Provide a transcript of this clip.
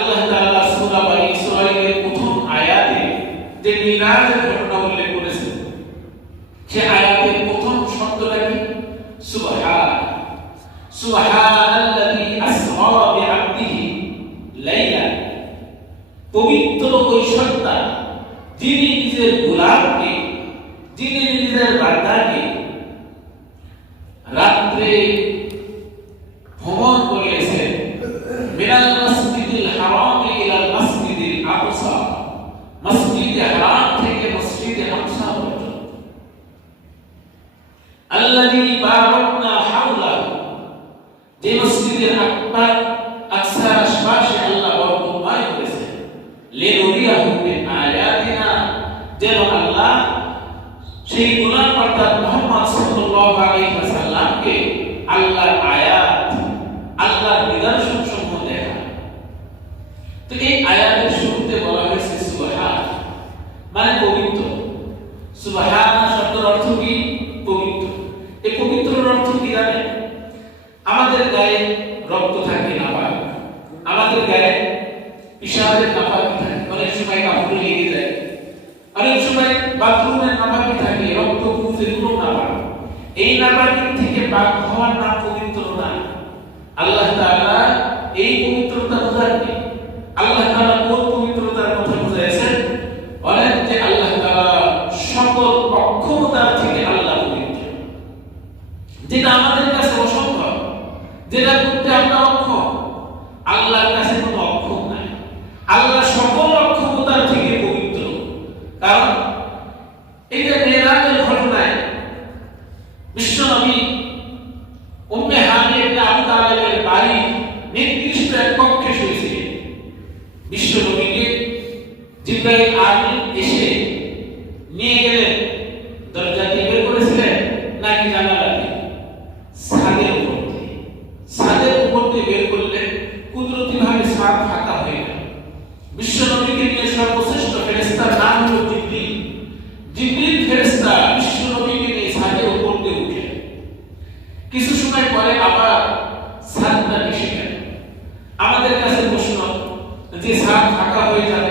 আল্লাহ তাআলা সূরা বনী ইসরাঈলের প্রথম আয়াতে যে মিরাজের ঘটনা উল্লেখ করেছেন, সে আয়াতের প্রথম শব্দটা কি? সুবহান। সুবহানাল্লাযী আসরা বিআবদিহি লাইলান। পবিত্র ওই সত্তা যিনি নিজের গোলামকে, যিনি নিজের বান্দাকে রাত্রে ভ্রমণ করিয়েছেন, মিনাল মসজিদিল হারাম ইলাল মসজিদিল আকসা, মসজিদে হারাম থেকে মসজিদে আকসা পর্যন্ত। আল্লাযী বারাকনা হাওলাহু, যে মসজিদের আকবার আকসার আশপাশে আল্লাহ বরকতময় করেছেন, লিনুরিয়াহু মিন আয়াতিনা, যেন আল্লাহ সেই গোলাম অর্থাৎ মুহাম্মদ সাল্লাল্লাহু আলাইহি ওয়াসাল্লামকে আল্লাহর আয়াত, আল্লাহর নিদর্শন সমূহ দেখান। তো এই আয়াতের শুরুতে বলা হয়েছে সুবহান, মানে পবিত্র। সুবহান শব্দের অর্থ কি? পবিত্র। এই পবিত্রের অর্থ কি জানেন? আমাদের গায়ে রক্ত থাকে নাপাক, আমাদের গায়ে পেশাবের নাপাক থাকে, অনেক সময় কাপড় লেগে যায়, অনেক সময় বাথরুমের নাপাক থাকে, রক্ত পুঁজে গুলো নাপাক। এই নাপাক থেকে পাক হওয়ার নাম পবিত্র না। আল্লাহ তাআলা এই পবিত্রতা বোঝাননি। আল্লাহ তাআলা কোন পবিত্রতার কথা বুঝাইছেন? বলেন যে আল্লাহ তাআলা সকল অক্ষমতার থেকে আল্লাহ পবিত্র, যেটা আমাদের কাছে অসম্ভব, যেটা করতে আমরা অক্ষম। আল্লাহর কাছে কোনো অক্ষম নাই। আল্লাহ সকল অক্ষমতার থেকে পবিত্র। কারণ এই যে মেরাজের ঘটনায় বিশ্বনবী উম্মে হানি ইবনে আবু তালেবের বাড়ি নির্দিষ্ট এক কক্ষে শুয়েছিলেন। বিশ্বনবীকে জিবরাইল আমিন এসে নিয়ে গেলেন। দরজা দিয়ে বের করেছিলেন নাকি জানালা দিয়ে? ছাদের উপর দিয়ে। ছাদের উপর দিয়ে বের করলেন, কুদরতিভাবে ছাদ ফাঁকা হয়ে গেল। বিশ্বনবীকে নিয়ে সর্বশ্রেষ্ঠ ফেরেশতার নাম হলো জিবরিল। জিবরিল ফেরেশতা বিশ্বনবীকে নিয়ে ছাদের উপর দিয়ে উঠে কিছু সময় পরে আবার ছাদটা ভেসে গেল। আমাদের কাছে প্রশ্ন, যে ছাদ ফাঁকা হয়ে যাবে